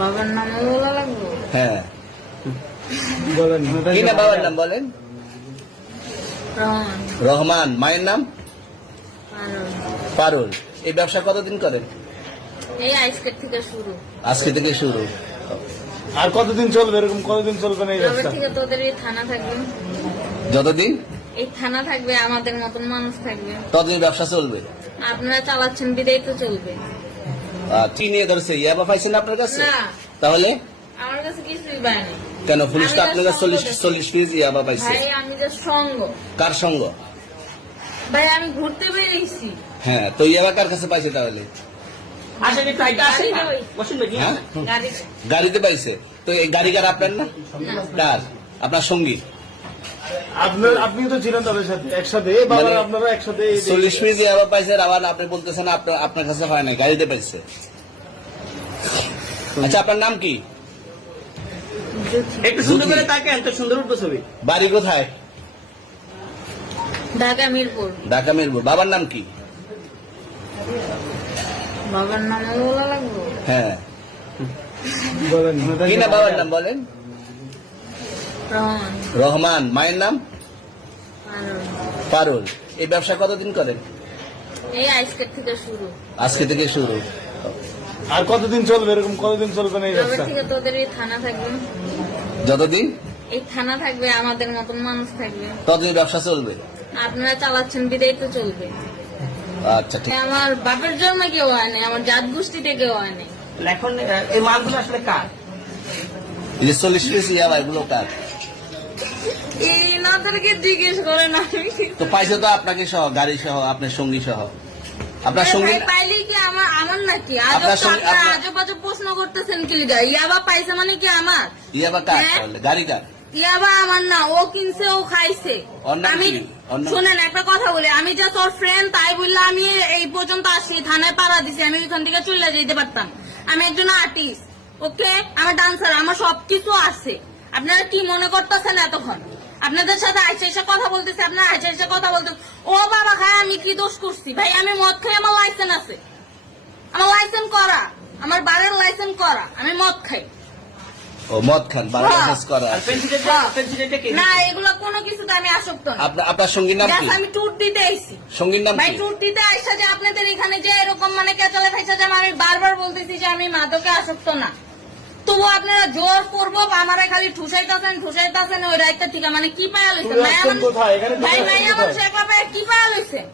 বাবার নাম বলা লাগবে? হ্যাঁ বলেন, কি না বাবার নাম বলেন? রহমান। রহমান। মায়ের নাম? পারুল। পারুল। এই ব্যবসা কতদিন করেন? এই আজকের থেকে শুরু। আজকে থেকে শুরু। আর কতদিন চলবে? এরকম কতদিন চলবে না এই তবে ব্যবসা? থেকে তোদের এই থানা থাকবে, যতদিন এই থানা থাকবে, আমাদের মতন মানুষ থাকবে। ততদিন ব্যবসা চলবে। আপনারা চালাচ্ছেন বিদায় তো চলবে কি নিয়ে ধরছে? ইয়াবা পাইছেন আপনার কাছে? না, তাহলে আমার কাছে কিছুই পায়নি। কেন পুলিশ তো আমি আপনার কাছে যা সঙ্গ 40 পিস ইয়াবা পাইছে? ভাই আমি যে সঙ্গ, কার সঙ্গ? ভাই আমি ঘুরতে বেরিয়েছি। হ্যাঁ, তো ইয়াবা কার কাছে পাইছে তাহলে? হ্যাঁ? গাড়ি গাড়িতে পাইছে। তো এই গাড়ি কার? আপনার না? কার? আপনার সঙ্গী? আপনি তো ছিলেন তাদের সাথে একসাথে, বাবা মানে আপনারা একসাথে 40 পিস ইয়াবা পাইছে, আবার আপনি বলতেছেন আপনার কাছে হয় না, গাড়িতে পাইছে। আচ্ছা, আপনার নাম কি? একটু সুন্দর করে তাকে এত সুন্দর উঠবো ছবি। বাড়ি কোথায়? ঢাকা মিরপুর। ঢাকা মিরপুর। বাবার নাম কি? বাবার নাম বলা লাগবে? হ্যাঁ বলেন, কি না বাবার নাম বলেন? রহমান। রহমান। মায়ের নাম? পারুল। পারুল। এই ব্যবসা কতদিন করেন? এই আজকের থেকে শুরু। আজকে থেকে শুরু। আর কতদিন চলবে? এরকম কতদিন চলবে না এই তবে ব্যবসা? থেকে তোদের এই থানা থাকবে, যতদিন এই থানা থাকবে, আমাদের মতন মানুষ থাকবে। ততদিন ব্যবসা চলবে। আপনারা চালাচ্ছেন বিদায় তো চলবে। আচ্ছা, ঠিক। আমার বাপের জন্মে কেউ হয় নাই, আমার জাত গোষ্ঠীতে কেউ হয় নাই। এখন এই মালগুলো আসলে কার? এই যে 40 পিস ইয়াবা, এগুলো কার? এই নাদেরকে জিজ্ঞেস করেন। আমি তো পাইছে তো আপনাকে সহ, গাড়ি সহ, আপনার সঙ্গী সহ। আপনার সঙ্গী ভাই পাইলে কি আমার নাকি? আপনার সঙ্গে- আপনারা আপনার- আজব আজব প্রশ্ন করতেছেন কি লিগা? ইয়াবা পাইছে মানে কি আমার? ইয়াবা কার হ্যাঁ? তাহলে? গাড়ি কার? ইয়াবা আমার না, ও কিনছে, ও খাইছে। ওর নাম আমি কি? ওর নাম- শুনেন একটা কথা বলি, আমি যে তোর ফ্রেন্ড তাই বললে আমি এই পর্যন্ত আসি, থানায় পাড়া দিছি, আমি ওইখান থেকে চলে যেতে পারতাম। আমি একজন আর্টিস্ট, ওকে, আমি ডান্সার, আমার সবকিছু আছে। আপনারা কি মনে করতেছেন এতক্ষণ? আপনাদের সাথে আইসা এসে কথা বলতেছে, আপনারা আইসা এসে কথা বলতে, ও বাবা খায়, আমি কি দোষ করছি? ভাই আমি মদ খাই, আমার লাইসেন্স আছে, আমার লাইসেন্স করা, আমার বারের লাইসেন্স করা, আমি মদ খাই। ও মদ খান, বারো লাইসেন্স করা আর আছে। পেন্সিলটা কে? না, এগুলো কোনো কিছুতে আমি আসক্ত না। আপনার সঙ্গীর নাম কি? Just আমি ট্যুর দিতে আইছি। সঙ্গীর নাম ভাই কি? ট্যুর দিতে আইসা যে আপনাদের এখানে যে এরকম মানে কেচালে ফাইসা যে আমি বারবার বলতেছি যে আমি মাদকে আসক্ত না, তবু আপনারা জোর করবো আমার খালি ঠুসাইতেছেন ওই রাইতে ঠিক মানে কি পায়া লইছে? তুমি আসছেন কোথায়? এখানে তুমি ভাই আসছেন মাইয়া কোথায়? মানুষ একলা পায়া কি পায়া লইছে?